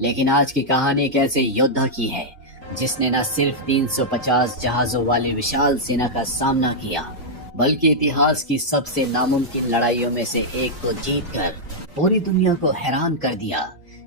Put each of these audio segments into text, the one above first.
लेकिन आज की कहानी एक ऐसे योद्धा की है जिसने न सिर्फ 350 जहाजों वाली विशाल सेना का सामना किया, बल्कि इतिहास की सबसे नामुमकिन लड़ाइयों में से एक को जीतकर पूरी दुनिया को हैरान कर दिया।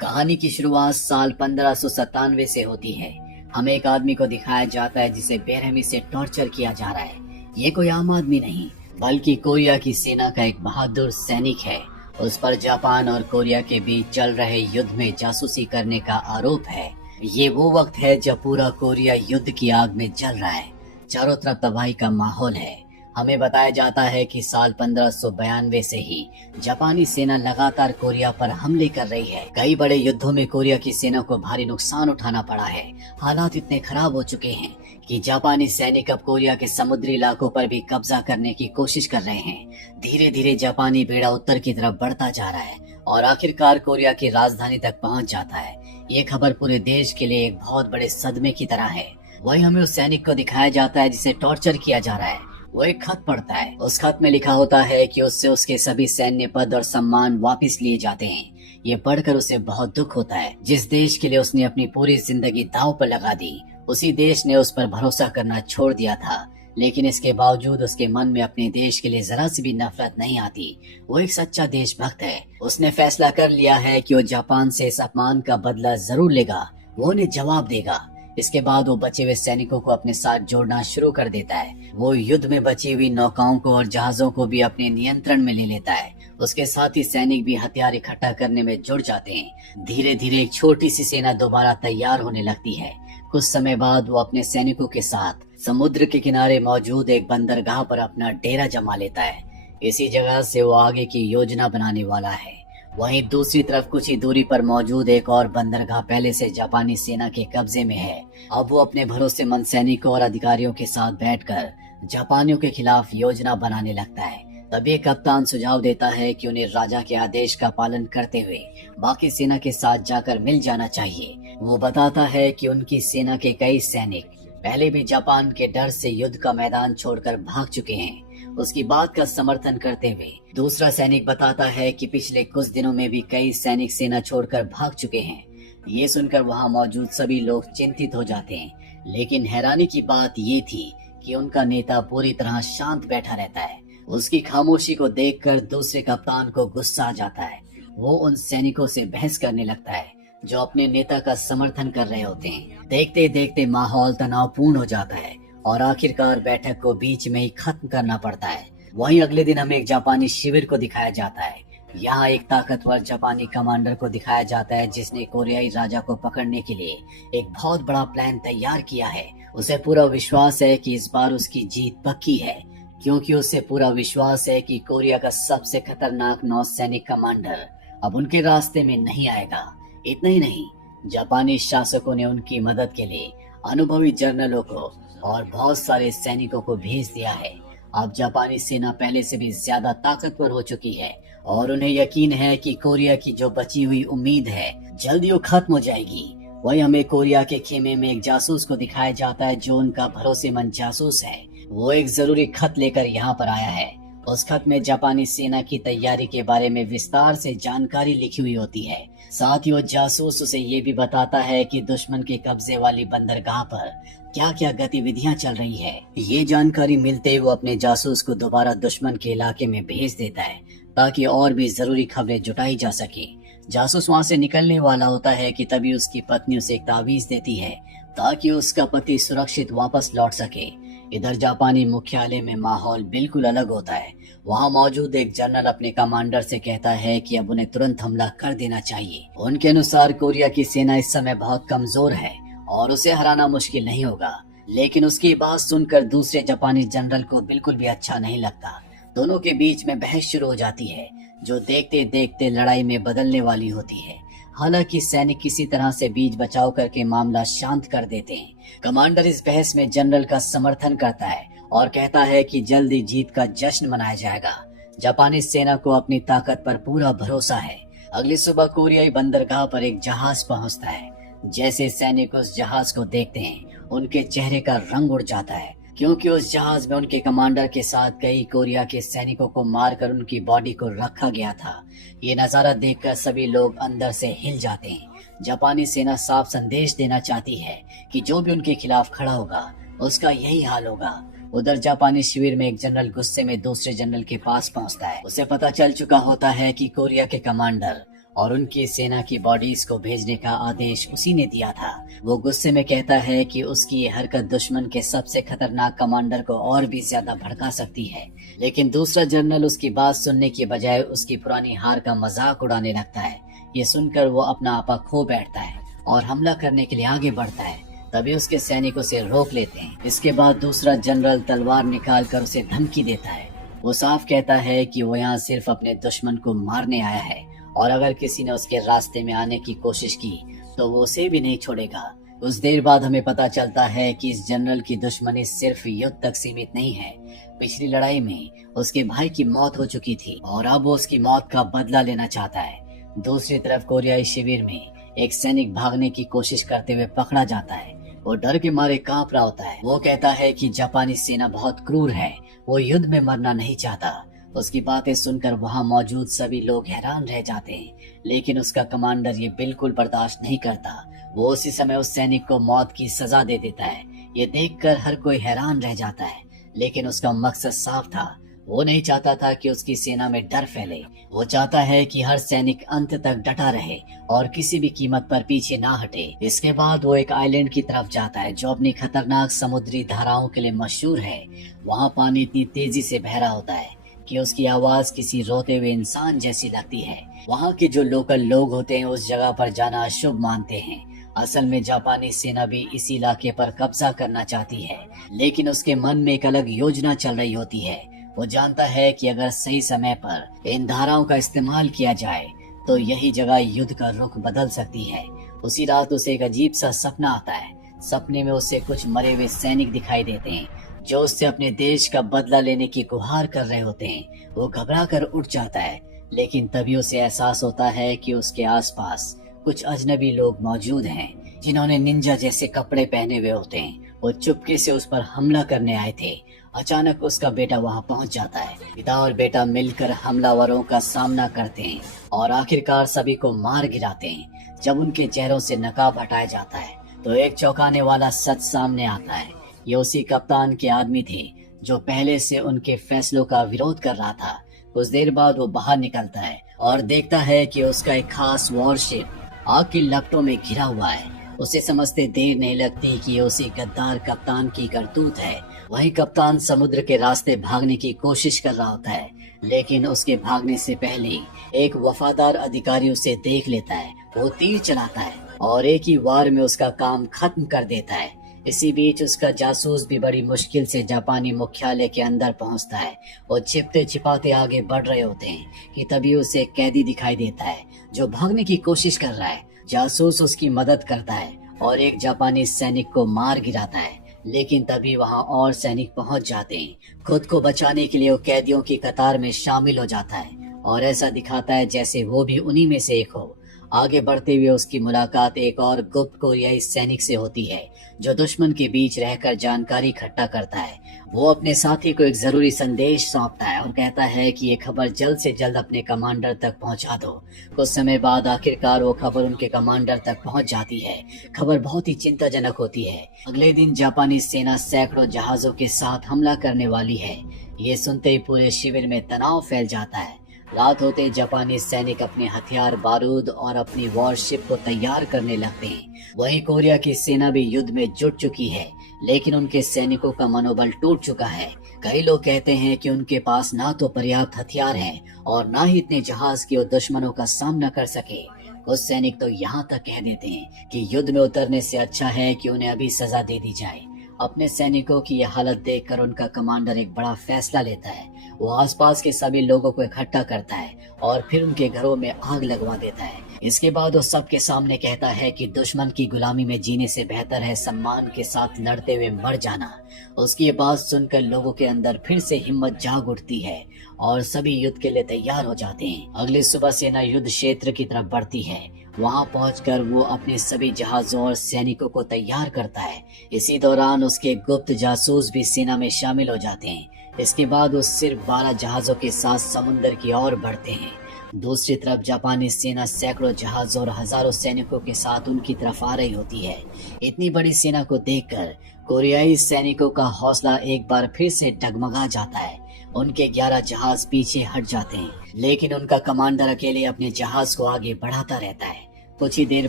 कहानी की शुरुआत साल 1597 से होती है। हमें एक आदमी को दिखाया जाता है जिसे बेरहमी से टॉर्चर किया जा रहा है। ये कोई आम आदमी नहीं, बल्कि कोरिया की सेना का एक बहादुर सैनिक है। उस पर जापान और कोरिया के बीच चल रहे युद्ध में जासूसी करने का आरोप है। ये वो वक्त है जब पूरा कोरिया युद्ध की आग में जल रहा है। चारों तरफ तबाही का माहौल है। हमें बताया जाता है कि साल 1592 से ही जापानी सेना लगातार कोरिया पर हमले कर रही है। कई बड़े युद्धों में कोरिया की सेना को भारी नुकसान उठाना पड़ा है। हालात इतने खराब हो चुके हैं कि जापानी सैनिक अब कोरिया के समुद्री इलाकों पर भी कब्जा करने की कोशिश कर रहे हैं। धीरे धीरे जापानी बेड़ा उत्तर की तरफ बढ़ता जा रहा है और आखिरकार कोरिया की राजधानी तक पहुंच जाता है। ये खबर पूरे देश के लिए एक बहुत बड़े सदमे की तरह है। वही हमें उस सैनिक को दिखाया जाता है जिसे टॉर्चर किया जा रहा है। वो एक खत पढ़ता है। उस खत में लिखा होता है कि उससे उसके सभी सैन्य पद और सम्मान वापस लिए जाते हैं। ये पढ़कर उसे बहुत दुख होता है। जिस देश के लिए उसने अपनी पूरी जिंदगी दांव पर लगा दी, उसी देश ने उस पर भरोसा करना छोड़ दिया था। लेकिन इसके बावजूद उसके मन में अपने देश के लिए जरा सी भी नफरत नहीं आती। वो एक सच्चा देशभक्त है। उसने फैसला कर लिया है कि वो जापान से इस अपमान का बदला जरूर लेगा। वो उन्हें जवाब देगा। इसके बाद वो बचे हुए सैनिकों को अपने साथ जोड़ना शुरू कर देता है। वो युद्ध में बची हुई नौकाओं को और जहाजों को भी अपने नियंत्रण में ले लेता है। उसके साथ ही सैनिक भी हथियार इकट्ठा करने में जुड़ जाते हैं। धीरे धीरे एक छोटी सी सेना दोबारा तैयार होने लगती है। कुछ समय बाद वो अपने सैनिकों के साथ समुद्र के किनारे मौजूद एक बंदरगाह पर अपना डेरा जमा लेता है। इसी जगह से वो आगे की योजना बनाने वाला है। वहीं दूसरी तरफ कुछ ही दूरी पर मौजूद एक और बंदरगाह पहले से जापानी सेना के कब्जे में है। अब वो अपने भरोसेमंद सैनिकों और अधिकारियों के साथ बैठकर जापानियों के खिलाफ योजना बनाने लगता है। तभी कप्तान सुझाव देता है कि उन्हें राजा के आदेश का पालन करते हुए बाकी सेना के साथ जाकर मिल जाना चाहिए। वो बताता है कि उनकी सेना के कई सैनिक पहले भी जापान के डर से युद्ध का मैदान छोड़कर भाग चुके हैं। उसकी बात का समर्थन करते हुए दूसरा सैनिक बताता है कि पिछले कुछ दिनों में भी कई सैनिक सेना छोड़कर भाग चुके हैं। ये सुनकर वहां मौजूद सभी लोग चिंतित हो जाते हैं। लेकिन हैरानी की बात ये थी कि उनका नेता पूरी तरह शांत बैठा रहता है। उसकी खामोशी को देखकर दूसरे कप्तान को गुस्सा आ जाता है। वो उन सैनिकों से बहस करने लगता है जो अपने नेता का समर्थन कर रहे होते हैं। देखते देखते माहौल तनावपूर्ण हो जाता है और आखिरकार बैठक को बीच में ही खत्म करना पड़ता है। वहीं अगले दिन हमें एक जापानी शिविर को दिखाया जाता है। यहाँ एक ताकतवर जापानी कमांडर को दिखाया जाता है जिसने कोरियाई राजा को पकड़ने के लिए एक बहुत बड़ा प्लान तैयार किया है। उसे पूरा विश्वास है कि इस बार उसकी जीत पक्की है, क्योंकि उसे पूरा विश्वास है कि कोरिया का सबसे खतरनाक नौसैनिक कमांडर अब उनके रास्ते में नहीं आएगा। इतना ही नहीं, जापानी शासकों ने उनकी मदद के लिए अनुभवी जनरलों को और बहुत सारे सैनिकों को भेज दिया है। अब जापानी सेना पहले से भी ज्यादा ताकतवर हो चुकी है और उन्हें यकीन है कि कोरिया की जो बची हुई उम्मीद है जल्दी वो खत्म हो जाएगी। वही हमें कोरिया के खेमे में एक जासूस को दिखाया जाता है जो उनका भरोसेमंद जासूस है। वो एक जरूरी खत लेकर यहाँ पर आया है। उस खत में जापानी सेना की तैयारी के बारे में विस्तार से जानकारी लिखी हुई होती है। साथ ही वो जासूस उसे ये भी बताता है कि दुश्मन के कब्जे वाली बंदरगाह पर क्या क्या गतिविधियां चल रही है। ये जानकारी मिलते ही वो अपने जासूस को दोबारा दुश्मन के इलाके में भेज देता है ताकि और भी जरूरी खबरें जुटाई जा सके। जासूस वहाँ से निकलने वाला होता है कि तभी उसकी पत्नी उसे एक तावीज देती है ताकि उसका पति सुरक्षित वापस लौट सके। इधर जापानी मुख्यालय में माहौल बिल्कुल अलग होता है। वहाँ मौजूद एक जनरल अपने कमांडर से कहता है कि अब उन्हें तुरंत हमला कर देना चाहिए। उनके अनुसार कोरिया की सेना इस समय बहुत कमजोर है और उसे हराना मुश्किल नहीं होगा। लेकिन उसकी बात सुनकर दूसरे जापानी जनरल को बिल्कुल भी अच्छा नहीं लगता। दोनों के बीच में बहस शुरू हो जाती है जो देखते देखते लड़ाई में बदलने वाली होती है। हालांकि सैनिक किसी तरह से बीच बचाव करके मामला शांत कर देते हैं। कमांडर इस बहस में जनरल का समर्थन करता है और कहता है कि जल्दी जीत का जश्न मनाया जाएगा। जापानी सेना को अपनी ताकत पर पूरा भरोसा है। अगली सुबह कोरियाई बंदरगाह पर एक जहाज पहुंचता है। जैसे सैनिक उस जहाज को देखते हैं उनके चेहरे का रंग उड़ जाता है। क्योंकि उस जहाज में उनके कमांडर के साथ कई कोरिया के सैनिकों को मारकर उनकी बॉडी को रखा गया था। ये नजारा देखकर सभी लोग अंदर से हिल जाते हैं। जापानी सेना साफ संदेश देना चाहती है कि जो भी उनके खिलाफ खड़ा होगा उसका यही हाल होगा। उधर जापानी शिविर में एक जनरल गुस्से में दूसरे जनरल के पास पहुंचता है। उसे पता चल चुका होता है कि कोरिया के कमांडर और उनकी सेना की बॉडीज को भेजने का आदेश उसी ने दिया था। वो गुस्से में कहता है कि उसकी ये हरकत दुश्मन के सबसे खतरनाक कमांडर को और भी ज्यादा भड़का सकती है। लेकिन दूसरा जनरल उसकी बात सुनने की बजाय उसकी पुरानी हार का मजाक उड़ाने लगता है। ये सुनकर वो अपना आपा खो बैठता है और हमला करने के लिए आगे बढ़ता है। तभी उसके सैनिकों से रोक लेते हैं। इसके बाद दूसरा जनरल तलवार निकाल कर उसे धमकी देता है। वो साफ कहता है कि वो यहाँ सिर्फ अपने दुश्मन को मारने आया है और अगर किसी ने उसके रास्ते में आने की कोशिश की तो वो उसे भी नहीं छोड़ेगा। कुछ देर बाद हमें पता चलता है कि इस जनरल की दुश्मनी सिर्फ युद्ध तक सीमित नहीं है। पिछली लड़ाई में उसके भाई की मौत हो चुकी थी और अब वो उसकी मौत का बदला लेना चाहता है। दूसरी तरफ कोरियाई शिविर में एक सैनिक भागने की कोशिश करते हुए पकड़ा जाता है। वो डर के मारे कांप रहा होता है। वो कहता है कि जापानी सेना बहुत क्रूर है, वो युद्ध में मरना नहीं चाहता। उसकी बातें सुनकर वहाँ मौजूद सभी लोग हैरान रह जाते हैं, लेकिन उसका कमांडर ये बिल्कुल बर्दाश्त नहीं करता। वो उसी समय उस सैनिक को मौत की सजा दे देता है। ये देखकर हर कोई हैरान रह जाता है, लेकिन उसका मकसद साफ था। वो नहीं चाहता था कि उसकी सेना में डर फैले। वो चाहता है कि हर सैनिक अंत तक डटा रहे और किसी भी कीमत पर पीछे ना हटे। इसके बाद वो एक आइलैंड की तरफ जाता है जो अपनी खतरनाक समुद्री धाराओं के लिए मशहूर है। वहाँ पानी इतनी तेजी से बह रहा होता है कि उसकी आवाज किसी रोते हुए इंसान जैसी लगती है। वहाँ के जो लोकल लोग होते हैं उस जगह पर जाना अशुभ मानते हैं। असल में जापानी सेना भी इस इलाके पर कब्जा करना चाहती है, लेकिन उसके मन में एक अलग योजना चल रही होती है। वो जानता है कि अगर सही समय पर इन धाराओं का इस्तेमाल किया जाए तो यही जगह युद्ध का रुख बदल सकती है। उसी रात उसे एक अजीब सा सपना आता है। सपने में उसे कुछ मरे हुए सैनिक दिखाई देते हैं जो उससे अपने देश का बदला लेने की गुहार कर रहे होते हैं। वो घबरा कर उठ जाता है, लेकिन तभी उसे एहसास होता है कि उसके आसपास कुछ अजनबी लोग मौजूद हैं जिन्होंने निंजा जैसे कपड़े पहने हुए होते हैं। वो चुपके से उस पर हमला करने आए थे। अचानक उसका बेटा वहां पहुंच जाता है। पिता और बेटा मिलकर हमलावरों का सामना करते हैं और आखिरकार सभी को मार गिराते हैं। जब उनके चेहरों से नकाब हटाया जाता है तो एक चौंकाने वाला सच सामने आता है। ये उसी कप्तान के आदमी थे जो पहले से उनके फैसलों का विरोध कर रहा था। कुछ देर बाद वो बाहर निकलता है और देखता है कि उसका एक खास वॉरशिप आग की लपटों में घिरा हुआ है। उसे समझते देर नहीं लगती कि ये उसी गद्दार कप्तान की करतूत है। वही कप्तान समुद्र के रास्ते भागने की कोशिश कर रहा होता है, लेकिन उसके भागने से पहले एक वफादार अधिकारी उसे देख लेता है। वो तीर चलाता है और एक ही वार में उसका काम खत्म कर देता है। इसी बीच उसका जासूस भी बड़ी मुश्किल से जापानी मुख्यालय के अंदर पहुंचता है। वो छिपते छिपाते आगे बढ़ रहे होते हैं कि तभी उसे एक कैदी दिखाई देता है जो भागने की कोशिश कर रहा है। जासूस उसकी मदद करता है और एक जापानी सैनिक को मार गिराता है, लेकिन तभी वहां और सैनिक पहुंच जाते हैं। खुद को बचाने के लिए वो कैदियों की कतार में शामिल हो जाता है और ऐसा दिखाता है जैसे वो भी उन्हीं में से एक हो। आगे बढ़ते हुए उसकी मुलाकात एक और गुप्त कोरियाई सैनिक से होती है जो दुश्मन के बीच रहकर जानकारी इकट्ठा करता है। वो अपने साथी को एक जरूरी संदेश सौंपता है और कहता है कि ये खबर जल्द से जल्द अपने कमांडर तक पहुंचा दो। कुछ समय बाद आखिरकार वो खबर उनके कमांडर तक पहुंच जाती है। खबर बहुत ही चिंताजनक होती है। अगले दिन जापानी सेना सैकड़ों जहाजों के साथ हमला करने वाली है। ये सुनते ही पूरे शिविर में तनाव फैल जाता है। रात होते जापानी सैनिक अपने हथियार, बारूद और अपनी वॉरशिप को तैयार करने लगते हैं। वहीं कोरिया की सेना भी युद्ध में जुट चुकी है, लेकिन उनके सैनिकों का मनोबल टूट चुका है। कई लोग कहते हैं कि उनके पास ना तो पर्याप्त हथियार हैं और ना ही इतने जहाज कि वो दुश्मनों का सामना कर सके। कुछ सैनिक तो यहाँ तक कह देते हैं कि युद्ध में उतरने से अच्छा है कि उन्हें अभी सजा दे दी जाए। अपने सैनिकों की यह हालत देखकर उनका कमांडर एक बड़ा फैसला लेता है। वो आसपास के सभी लोगों को इकट्ठा करता है और फिर उनके घरों में आग लगवा देता है। इसके बाद वो सबके सामने कहता है कि दुश्मन की गुलामी में जीने से बेहतर है सम्मान के साथ लड़ते हुए मर जाना। उसकी ये बात सुनकर लोगों के अंदर फिर से हिम्मत जाग उठती है और सभी युद्ध के लिए तैयार हो जाते हैं। अगली सुबह सेना युद्ध क्षेत्र की तरफ बढ़ती है वहां पहुंचकर वो अपने सभी जहाजों और सैनिकों को तैयार करता है। इसी दौरान उसके गुप्त जासूस भी सेना में शामिल हो जाते हैं। इसके बाद वो सिर्फ 12 जहाजों के साथ समुद्र की ओर बढ़ते हैं। दूसरी तरफ जापानी सेना सैकड़ों जहाजों और हजारों सैनिकों के साथ उनकी तरफ आ रही होती है। इतनी बड़ी सेना को देखकर कोरियाई सैनिकों का हौसला एक बार फिर से डगमगा जाता है। उनके 11 जहाज पीछे हट जाते हैं, लेकिन उनका कमांडर अकेले अपने जहाज को आगे बढ़ाता रहता है। कुछ ही देर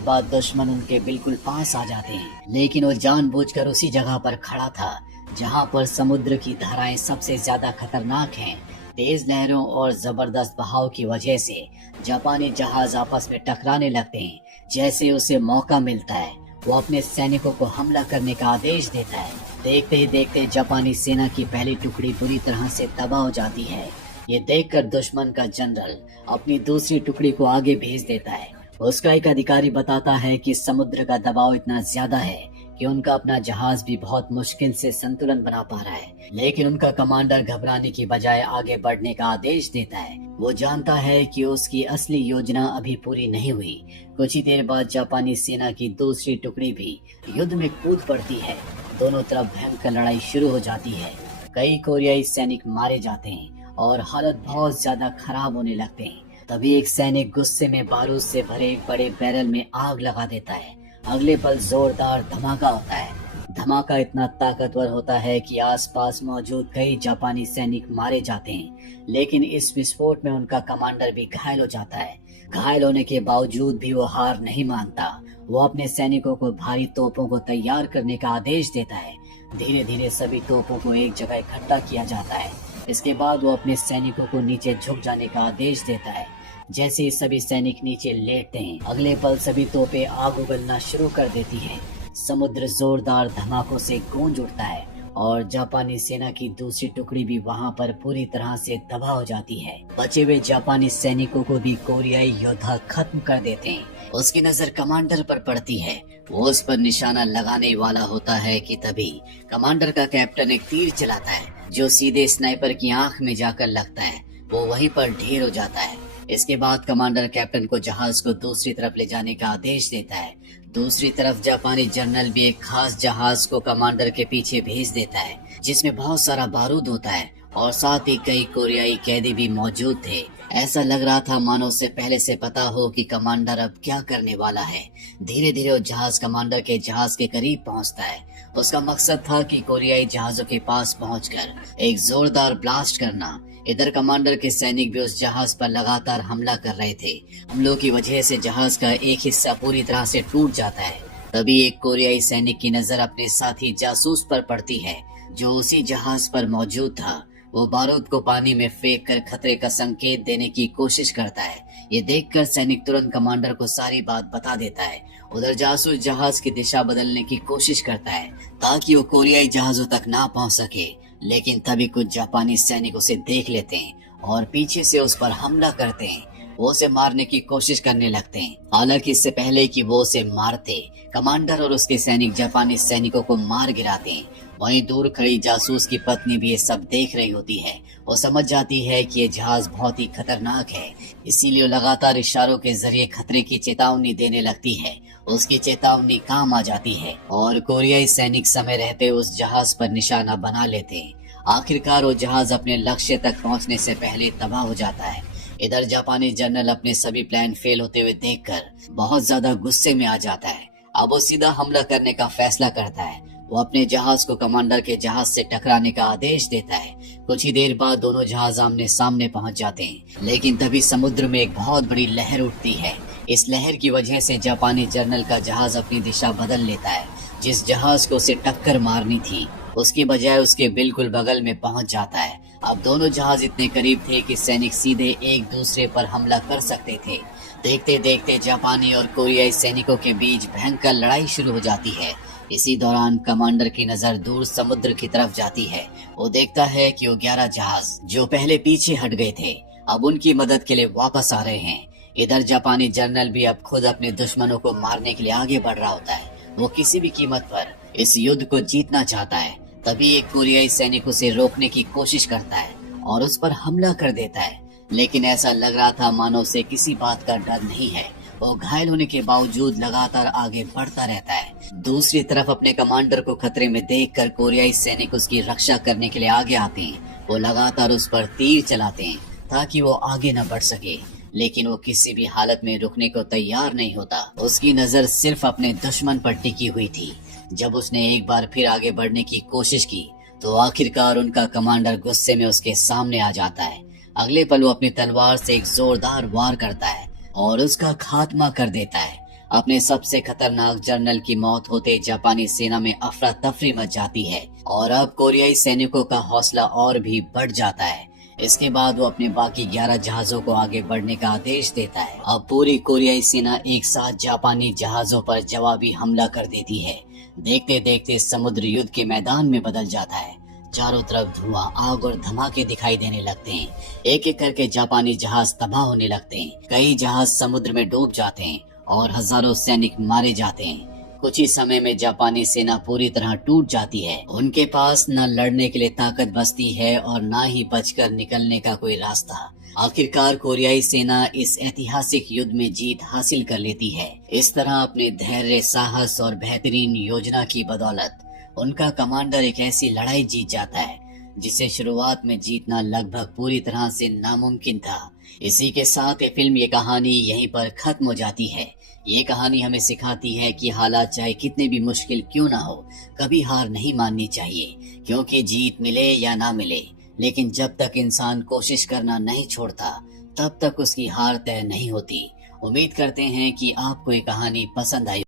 बाद दुश्मन उनके बिल्कुल पास आ जाते हैं, लेकिन वो जानबूझकर उसी जगह पर खड़ा था जहां पर समुद्र की धाराएं सबसे ज्यादा खतरनाक हैं। तेज लहरों और जबरदस्त बहाव की वजह से जापानी जहाज आपस में टकराने लगते हैं। जैसे उसे मौका मिलता है, वो अपने सैनिकों को हमला करने का आदेश देता है। देखते ही देखते जापानी सेना की पहली टुकड़ी बुरी तरह से तबाह हो जाती है। ये देखकर दुश्मन का जनरल अपनी दूसरी टुकड़ी को आगे भेज देता है। उसका एक अधिकारी बताता है कि समुद्र का दबाव इतना ज्यादा है कि उनका अपना जहाज भी बहुत मुश्किल से संतुलन बना पा रहा है, लेकिन उनका कमांडर घबराने की बजाय आगे बढ़ने का आदेश देता है। वो जानता है कि उसकी असली योजना अभी पूरी नहीं हुई। कुछ ही देर बाद जापानी सेना की दूसरी टुकड़ी भी युद्ध में कूद पड़ती है। दोनों तरफ भयंकर लड़ाई शुरू हो जाती है। कई कोरियाई सैनिक मारे जाते हैं और हालत बहुत ज्यादा खराब होने लगते हैं। तभी एक सैनिक गुस्से में बारूद से भरे एक बड़े बैरल में आग लगा देता है। अगले पल जोरदार धमाका होता है। धमाका इतना ताकतवर होता है कि आसपास मौजूद कई जापानी सैनिक मारे जाते हैं, लेकिन इस विस्फोट में उनका कमांडर भी घायल हो जाता है। घायल होने के बावजूद भी वो हार नहीं मानता। वो अपने सैनिकों को भारी तोपों को तैयार करने का आदेश देता है। धीरे धीरे सभी तोपों को एक जगह इकट्ठा किया जाता है। इसके बाद वो अपने सैनिकों को नीचे झुक जाने का आदेश देता है। जैसे ही सभी सैनिक नीचे लेटते हैं, अगले पल सभी तोपें आग उगलना शुरू कर देती हैं। समुद्र जोरदार धमाकों से गूंज उठता है और जापानी सेना की दूसरी टुकड़ी भी वहां पर पूरी तरह से तबाह हो जाती है। बचे हुए जापानी सैनिकों को भी कोरियाई योद्धा खत्म कर देते हैं। उसकी नजर कमांडर पर पड़ती है। वो उस पर निशाना लगाने वाला होता है कि तभी कमांडर का कैप्टन एक तीर चलाता है जो सीधे स्नाइपर की आंख में जाकर लगता है। वो वहीं पर ढेर हो जाता है। इसके बाद कमांडर कैप्टन को जहाज को दूसरी तरफ ले जाने का आदेश देता है। दूसरी तरफ जापानी जनरल भी एक खास जहाज को कमांडर के पीछे भेज देता है, जिसमें बहुत सारा बारूद होता है और साथ ही कई कोरियाई कैदी भी मौजूद थे। ऐसा लग रहा था मानो उसे पहले से पता हो कि कमांडर अब क्या करने वाला है। धीरे धीरे वो जहाज कमांडर के जहाज के करीब पहुंचता है। उसका मकसद था कि कोरियाई जहाजों के पास पहुंचकर एक जोरदार ब्लास्ट करना। इधर कमांडर के सैनिक भी उस जहाज पर लगातार हमला कर रहे थे। हमलों की वजह से जहाज का एक हिस्सा पूरी तरह से टूट जाता है। तभी एक कोरियाई सैनिक की नजर अपने साथी जासूस पर पड़ती है जो उसी जहाज पर मौजूद था। वो बारूद को पानी में फेंक कर खतरे का संकेत देने की कोशिश करता है। ये देखकर सैनिक तुरंत कमांडर को सारी बात बता देता है। उधर जासूस जहाज की दिशा बदलने की कोशिश करता है ताकि वो कोरियाई जहाजों तक ना पहुंच सके, लेकिन तभी कुछ जापानी सैनिक उसे देख लेते हैं और पीछे से उस पर हमला करते हैं। वो उसे मारने की कोशिश करने लगते हैं। हालांकि इससे पहले कि वो उसे मारते, कमांडर और उसके सैनिक जापानी सैनिकों को मार गिराते हैं। वहीं दूर खड़ी जासूस की पत्नी भी ये सब देख रही होती है। वो समझ जाती है कि ये जहाज बहुत ही खतरनाक है, इसीलिए वो लगातार इशारों के जरिए खतरे की चेतावनी देने लगती है। उसकी चेतावनी काम आ जाती है और कोरियाई सैनिक समय रहते उस जहाज पर निशाना बना लेते हैं। आखिरकार वो जहाज अपने लक्ष्य तक पहुंचने से पहले तबाह हो जाता है। इधर जापानी जनरल अपने सभी प्लान फेल होते हुए देखकर बहुत ज्यादा गुस्से में आ जाता है। अब वो सीधा हमला करने का फैसला करता है। वो अपने जहाज को कमांडर के जहाज से टकराने का आदेश देता है। कुछ ही देर बाद दोनों जहाज आमने सामने पहुंच जाते हैं, लेकिन तभी समुद्र में एक बहुत बड़ी लहर उठती है। इस लहर की वजह से जापानी जनरल का जहाज अपनी दिशा बदल लेता है। जिस जहाज को उसे टक्कर मारनी थी, उसकी बजाय उसके बिल्कुल बगल में पहुंच जाता है। अब दोनों जहाज इतने करीब थे कि सैनिक सीधे एक दूसरे पर हमला कर सकते थे। देखते देखते जापानी और कोरियाई सैनिकों के बीच भयंकर लड़ाई शुरू हो जाती है। इसी दौरान कमांडर की नजर दूर समुद्र की तरफ जाती है। वो देखता है कि वो 11 जहाज जो पहले पीछे हट गए थे, अब उनकी मदद के लिए वापस आ रहे हैं। इधर जापानी जनरल भी अब खुद अपने दुश्मनों को मारने के लिए आगे बढ़ रहा होता है। वो किसी भी कीमत पर इस युद्ध को जीतना चाहता है। तभी एक कोरियाई सैनिक उसे रोकने की कोशिश करता है और उस पर हमला कर देता है, लेकिन ऐसा लग रहा था मानो उसे किसी बात का डर नहीं है। वो घायल होने के बावजूद लगातार आगे बढ़ता रहता है। दूसरी तरफ अपने कमांडर को खतरे में देखकर कोरियाई सैनिक उसकी रक्षा करने के लिए आगे आते हैं। वो लगातार उस पर तीर चलाते हैं ताकि वो आगे न बढ़ सके, लेकिन वो किसी भी हालत में रुकने को तैयार नहीं होता। उसकी नजर सिर्फ अपने दुश्मन पर टिकी हुई थी। जब उसने एक बार फिर आगे बढ़ने की कोशिश की तो आखिरकार उनका कमांडर गुस्से में उसके सामने आ जाता है। अगले पल वो अपनी तलवार से एक जोरदार वार करता है और उसका खात्मा कर देता है। अपने सबसे खतरनाक जनरल की मौत होते जापानी सेना में अफरा तफरी मच जाती है और अब कोरियाई सैनिकों का हौसला और भी बढ़ जाता है। इसके बाद वो अपने बाकी 11 जहाजों को आगे बढ़ने का आदेश देता है। अब पूरी कोरियाई सेना एक साथ जापानी जहाजों पर जवाबी हमला कर देती है। देखते देखते समुद्र युद्ध के मैदान में बदल जाता है। चारों तरफ धुआं, आग और धमाके दिखाई देने लगते हैं। एक एक करके जापानी जहाज तबाह होने लगते हैं। कई जहाज समुद्र में डूब जाते हैं और हजारों सैनिक मारे जाते हैं। कुछ ही समय में जापानी सेना पूरी तरह टूट जाती है। उनके पास न लड़ने के लिए ताकत बचती है और न ही बचकर निकलने का कोई रास्ता। आखिरकार कोरियाई सेना इस ऐतिहासिक युद्ध में जीत हासिल कर लेती है। इस तरह अपने धैर्य, साहस और बेहतरीन योजना की बदौलत उनका कमांडर एक ऐसी लड़ाई जीत जाता है जिसे शुरुआत में जीतना लगभग पूरी तरह से नामुमकिन था। इसी के साथ ये फिल्म, ये कहानी यहीं पर खत्म हो जाती है। ये कहानी हमें सिखाती है कि हालात चाहे कितने भी मुश्किल क्यों ना हो, कभी हार नहीं माननी चाहिए, क्योंकि जीत मिले या ना मिले, लेकिन जब तक इंसान कोशिश करना नहीं छोड़ता तब तक उसकी हार तय नहीं होती। उम्मीद करते हैं कि आपको ये कहानी पसंद आई।